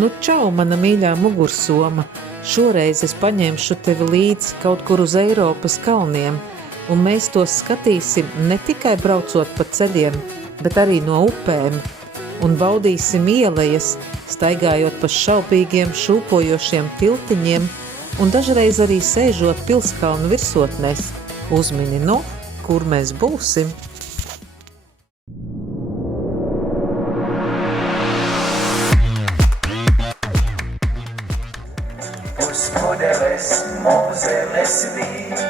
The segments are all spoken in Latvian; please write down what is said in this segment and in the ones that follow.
Nu, čau, mana mīļā mugursoma! Šoreiz es paņemšu tevi līdzi kaut kur uz Eiropas kalniem, un mēs tos skatīsim ne tikai braucot pa ceļiem, bet arī no upēm, un baudīsim ielejas, staigājot pa šaubīgiem, šūpojošiem tiltiņiem, un dažreiz arī sēžot pilskalnu virsotnēs. Uzmini, nu, kur mēs būsim? Pusmodeles, mozeles vīns.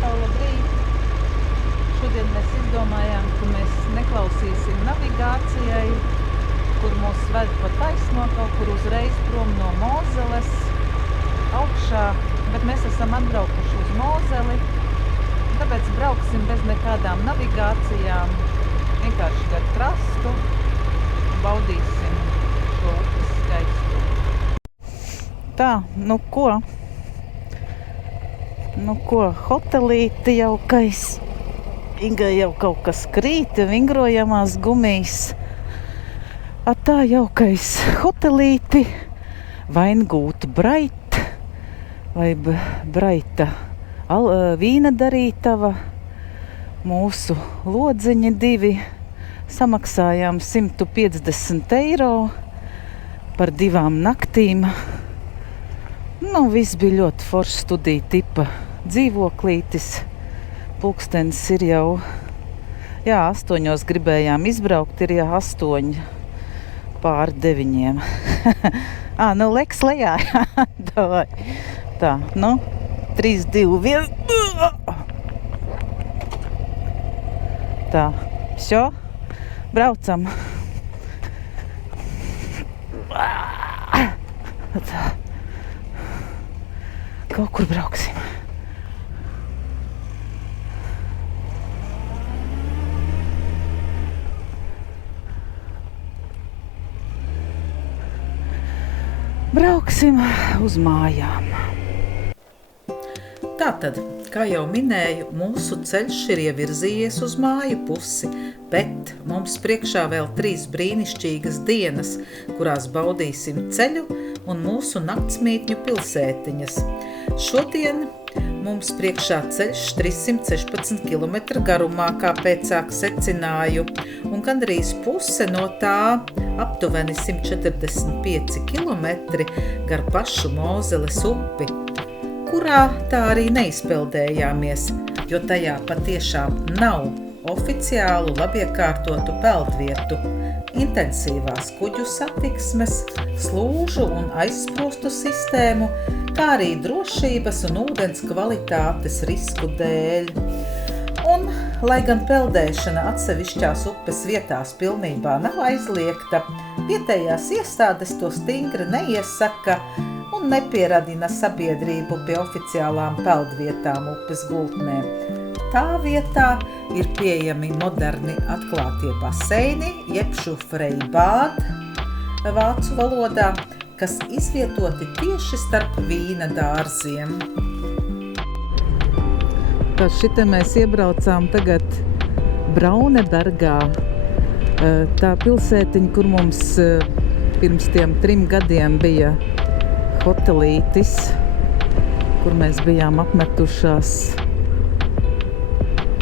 Čau, labrīt! Šodien mēs izdomājām, ka mēs neklausīsim navigācijai, kur mūs ved pa taisno kaut kur uzreiz prom no Mozeles augšā, bet mēs esam atbraukuši uz Mozeli, tāpēc brauksim bez nekādām navigācijām, vienkārši gar krastu, baudīsim šo upes skaistumu. Tā, nu ko, hotelīti jaukais, Iga jau kaut kas krīt, vingrojamās gumijas. Tā jaukais hotelīti, Vaingūta Brait, vai Braita vīna darītava, mūsu lodziņi 2, samaksājām 150 eiro par 2 naktīm. Nu, viss bija ļoti foršs studija tipa dzīvoklītis. Pulkstenis ir jau, 8 gribējām izbraukt, ir jau 8 pār 9. Nu, leks lejā, davai. Tā, nu, 3, 2, 1. Tā, šo, braucam. Tā. Kaut kur brauksim. Brauksim uz mājām. Tātad, kā jau minēju, mūsu ceļš ir ievirzījies uz māju pusi, bet mums priekšā vēl 3 brīnišķīgas dienas, kurās baudīsim ceļu un mūsu naktsmītņu pilsētiņas. Šodien mums priekšā ceļš 316 km garumā, kā pēcāk secināju, un gandrīz puse no tā, aptuveni 145 km gar pašu Mozeles upi, kurā tā arī neizpeldējāmies, jo tajā patiešām nav oficiālu labiekārtotu peldvietu, intensīvās kuģu satiksmes, slūžu un aizsprostu sistēmu, kā arī drošības un ūdens kvalitātes risku dēļ. Un, lai gan peldēšana atsevišķās upes vietās pilnībā nav aizliegta, vietējās iestādes to stingri neiesaka un nepieradina sabiedrību pie oficiālām peldvietām upes gultnē. Tā vietā ir pieejami moderni atklātie baseini, jeb Freibad vācu valodā, kas izvietoti tieši starp vīna dārziem. Šitā mēs iebraucām tagad Braunebergā, tā pilsētiņa, kur mums pirms tiem 3 gadiem bija hotelītis, kur mēs bijām apmetušās.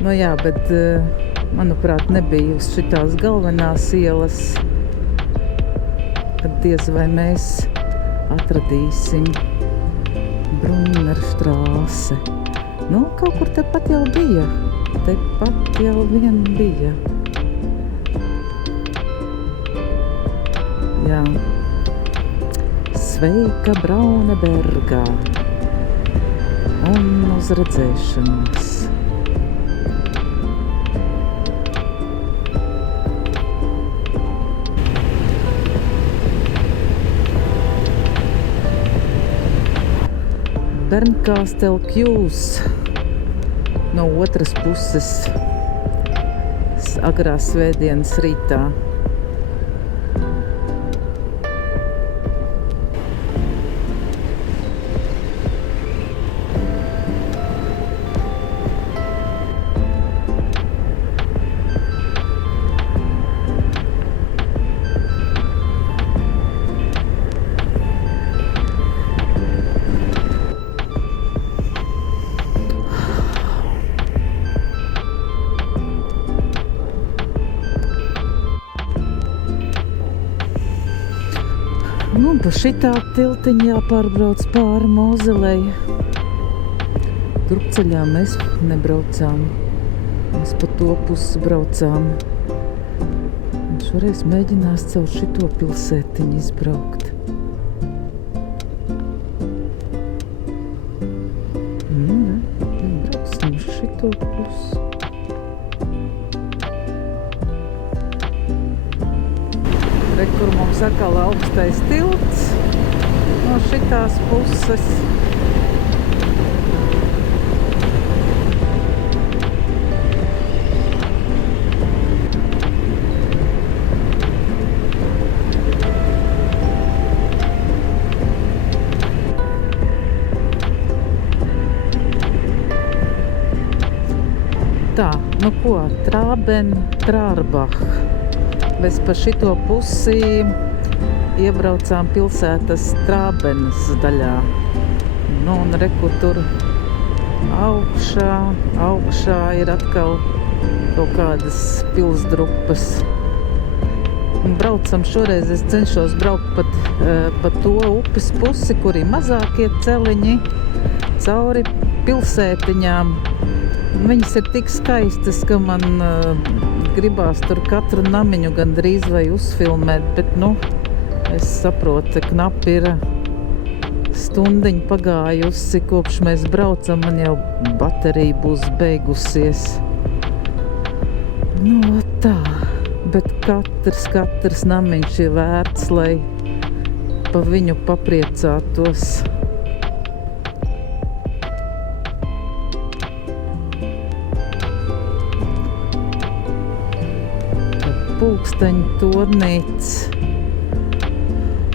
Nu jā, bet, manuprāt, nebija uz šitās galvenās ielas, kad diez vai mēs atradīsim Brunnerstraße. Nu, kaut kur tepat jau bija. Tepat jau vien bija. Jā. Sveika Braunebergā. Un uz redzēšanos. Bernkastel-Kjūs no otras puses agrā svētdienas rītā. Nu, pa šitā tiltiņa jāpārbrauc pāri Mozelei. Turpceļā mēs nebraucām. Mēs pa to pusi braucām. Un šoreiz mēģinās caur šito pilsētiņu izbraukt. Brauksim šito pusi. Re, kur mums atkal augstais tilts no šitās puses. Tā, nu ko, Trārbach. Mēs pa šito pusi iebraucām pilsētas Trābenes daļā. Nu, un reku tur augšā ir atkal kaut kādas pilsdrupas. Un braucam šoreiz, es cenšos braukt pa to upes pusi, kur ir mazākie celiņi cauri pilsētiņām. Viņas ir tik skaistas, ka man gribās tur katru namiņu gandrīz vai uzfilmēt, bet, nu, es saprotu, knapi ir stundiņa pagājusi, kopš mēs braucam, man jau baterija būs beigusies. Nu, tā, bet katrs namiņš ir vērts, lai pa viņu papriecātos. Pulksteņu tornīts.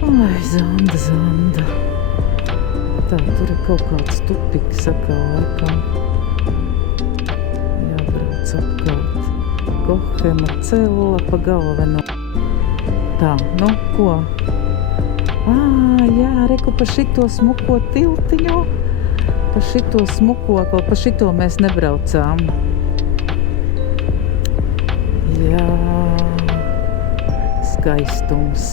Ai, Zanda. Tā, tur ir kaut kāds tupiks atkal laikam. Jābrauc apkārt. Kohema cella pa galveno. Tā, nu ko? Jā, reku pa šito smuko tiltiņu. Pa šito smuko, pa šito mēs nebraucām. Jā. Skaistums.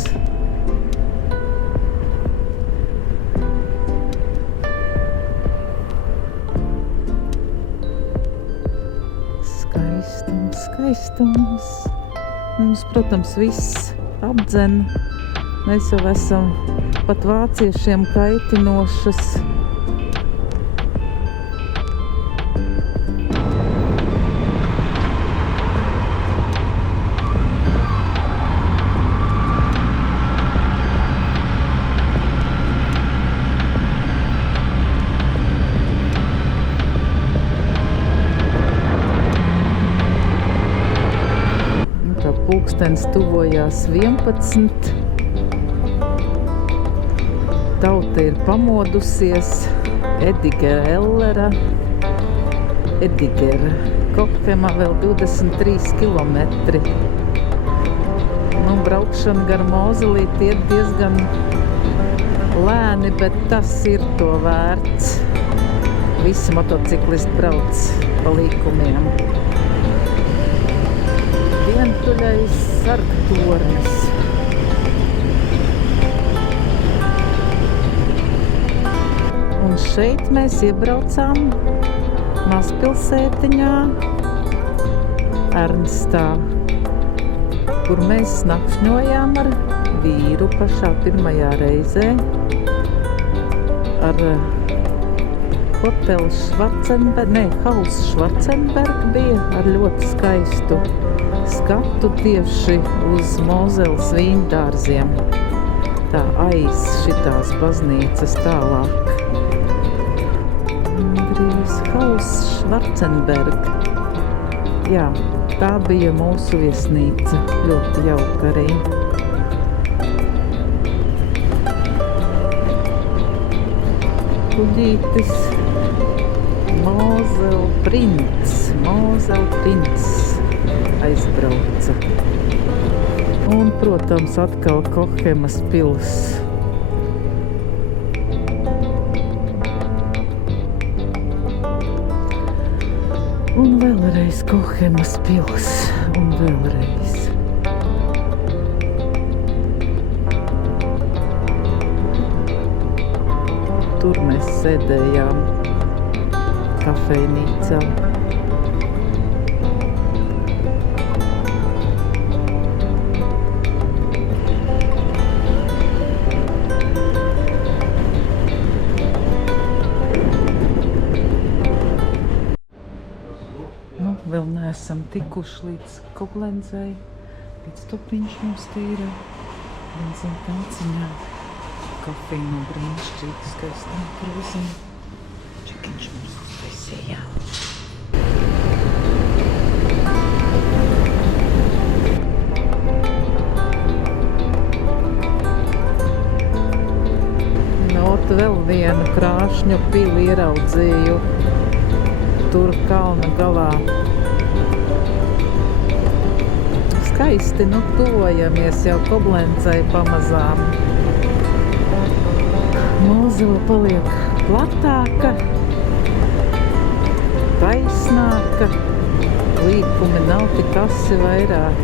Skaistums. Mums, protams, viss apdzen. Mēs jau esam pat vāciešiem kaitinošas. Pulkstenis tuvojās 11. Tauta ir pamodusies. Edigera. Kohema vēl 23 kilometri. Nu, braukšana gar Mozelīti ir diezgan lēni, bet tas ir to vērts. Visi motociklisti brauc pa līkumiem. Vientuļais sargtornis. Un šeit mēs iebraucām mazpilsētiņā Ernstā, kur mēs nakšņojām ar vīru pašā pirmajā reizē ar hotelu Haus Schwarzenberg bija ar ļoti skaistu skatu tieši uz Mozeles vīndārziem. Tā aiz šitās baznīcas tālāk. Haus Schwarzenberg. Jā, tā bija mūsu viesnīca. Ļoti jauka arī. Kuģītis Mozele Prince aizbrauca. Un, protams, atkal Kohemas pils. Un vēlreiz Kohemas pils. Un vēlreiz. tur mēs sēdējām kafejnīcā. Vēl neesam tikuši līdz Koblenzai. Pits-stopiņš mums tīra benzīna tanciņā. Kafija no brīnišķīga skaistām krūzīm. Čekiņš mums uztaisīja. Ot, vēl vienu krāšņu pili ieraudzīju. Tur kalna galā. Skaisti, nu tuvojamies jau Koblenzai pamazām. Mozele paliek platāka, taisnāka, līkumi nav tik asi vairāk.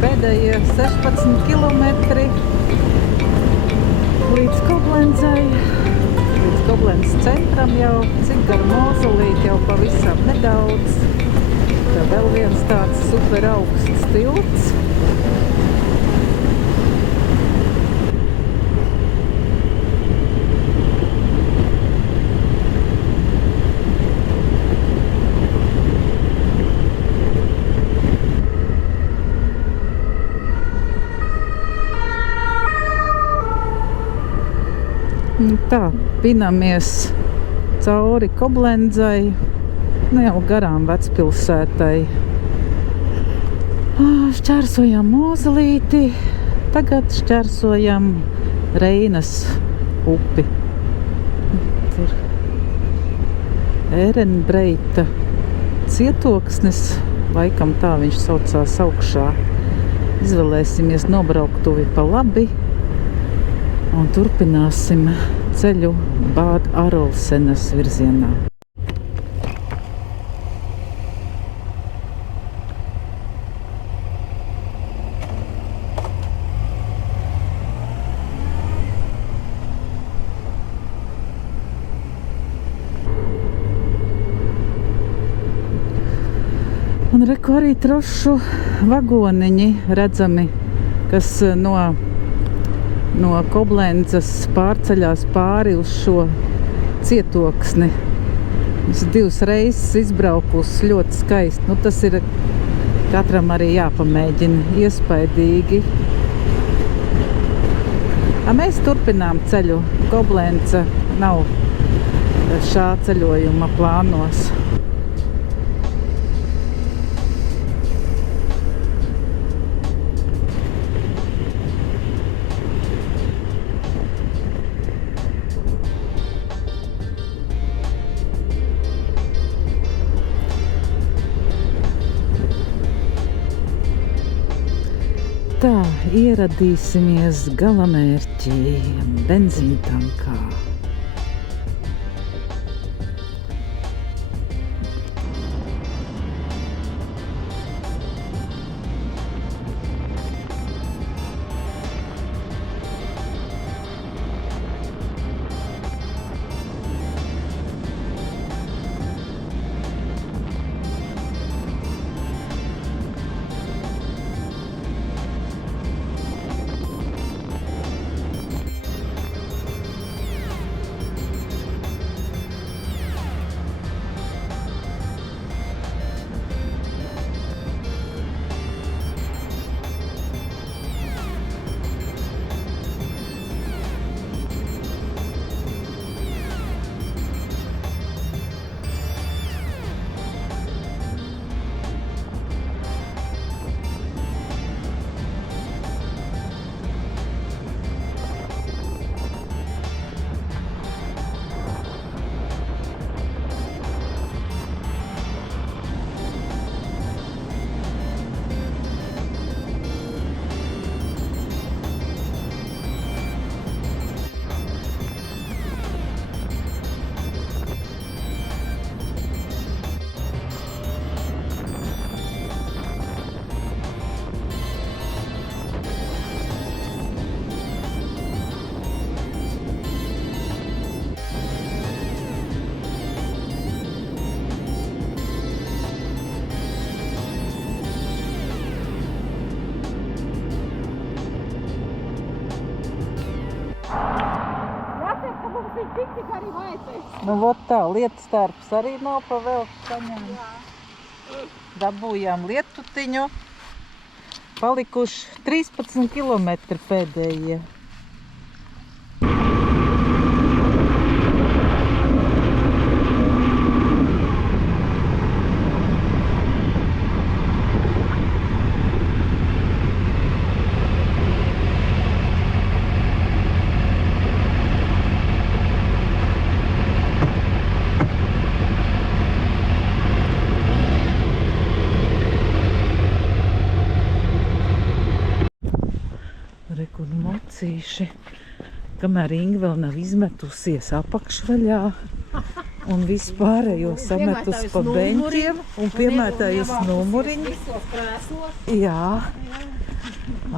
Pēdējie 16 kilometri līdz Koblenzai, līdz Koblenzas centram jau, cik gar Mozelīt jau pavisam nedaudz. Tā vēl viens tāds super augsts tilts. Tā, pinamies cauri Koblenzai, ne jau garām vecpilsētai. Šķērsojam Mozelīti, tagad šķērsojam Reinas upi. Tur Ērenbreita cietoksnis, laikam tā viņš saucās augšā. Izvēlēsimies nobrauktuvi pa labi. Un turpināsim ceļu Bād Arolsenas virzienā. Un reku arī trošu vagoniņi redzami, kas no Koblenzas pārceļās pāri uz šo cietoksni. Es 2 reizes izbraukusi, ļoti skaisti. Nu, tas ir katram arī jāpamēģina, iespaidīgi. Mēs turpinām ceļu. Koblenca nav šā ceļojuma plānos. Tā, ieradīsimies galamērķī benzīntankā. Nu, vot tā, lietas starps arī nav pavēlts saņēmis. Dabūjām lietutiņu. Palikuši 13 kilometri pēdējie. Reku, nu mocīši, kamēr Inga vēl nav izmetusies apakšvaļā un vispārējo sametus pa beņķiem un piemētājas numuriņi. Jā.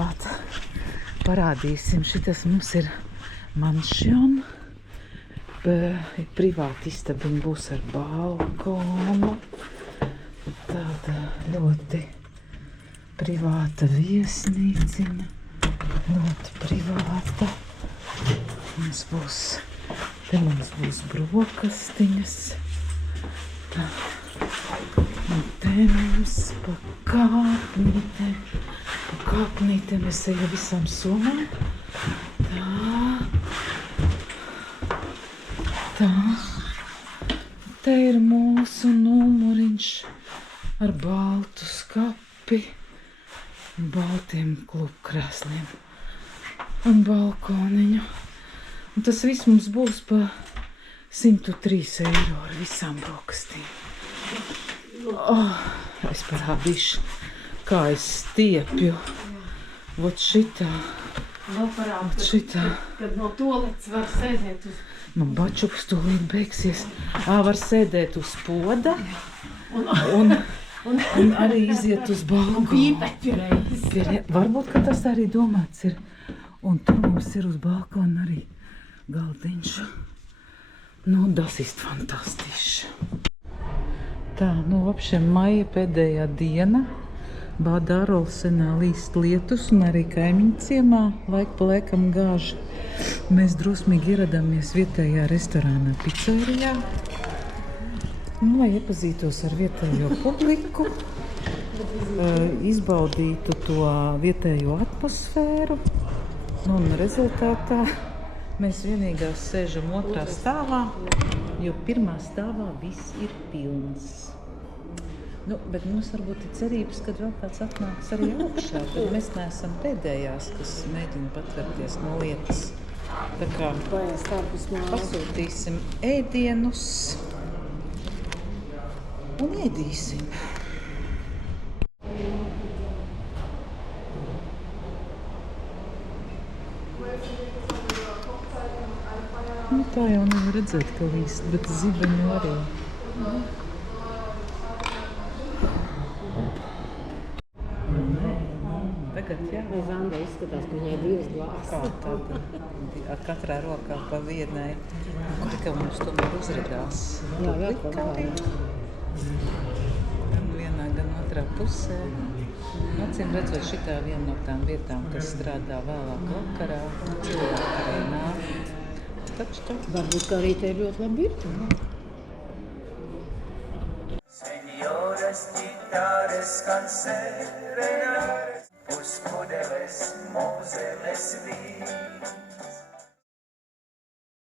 At, parādīsim, šitas mums ir manšjon. Privāti istabiņa būs ar balkonu. Tāda ļoti privāta viesnīciņa. Ļoti privāta. Te mums būs brokastiņas. Tā. Un te mums pa kāpnītēm es eju visam somam. Tā. Te ir mūsu numuriņš ar baltu skapi. Baltiem klubkrēsliem un balkoniņu. Un tas viss mums būs pa 103 eiro ar visām brokastīm. Es parādīšu, kā es stiepju. Vot šitā. Vot šitā. Kad no toaletes var sēdēt uz... Man bačuks tūlīt beigsies. Var sēdēt uz poda un arī iziet uz balkonu. Varbūt, ka tas arī domāts ir. Un tur mums ir uz balkonu arī galdiņš. Nu, das ist fantastisch. Tā, nu, apšiem maija pēdējā diena. Bāda Arolsenā līst lietus un arī kaimiņu ciemā laik pa laikam gāž. Mēs drosmīgi ieradāmies vietējā restorānā Picērijā. Lai iepazītos ar vietējo publiku, izbaudītu to vietējo atmosfēru. Un rezultātā mēs vienīgās sēžam otrā stāvā, jo pirmā stāvā viss ir pilns. Nu, bet mums varbūt ir cerības, kad vēl kāds atnāks arī augšā, bet mēs neesam pēdējās, kas mēģina patvērties no lietas. Tā kā pasūtīsim ēdienus un ēdīsim. Nu, tā jau nevar redzēt, ka līst, bet zibeņu arī. Tagad, jā. Zanda izskatās, ka viņai divas glāzes. Kā tāda, ar katrā rokā pa vienai. Kur ka mums tomēr uzradās? Jā, vēl kaut kā. Gan vienā, gan otrā pusē. Acīm redzot, šitā viena no tām vietām, kas strādā vēlāk vakarā, cilvēki arī nāk. Taču varbūt, ka arī te ir ļoti labi ir. Señoras, guitarras, can serenar, pues pudeles, mozeles vi.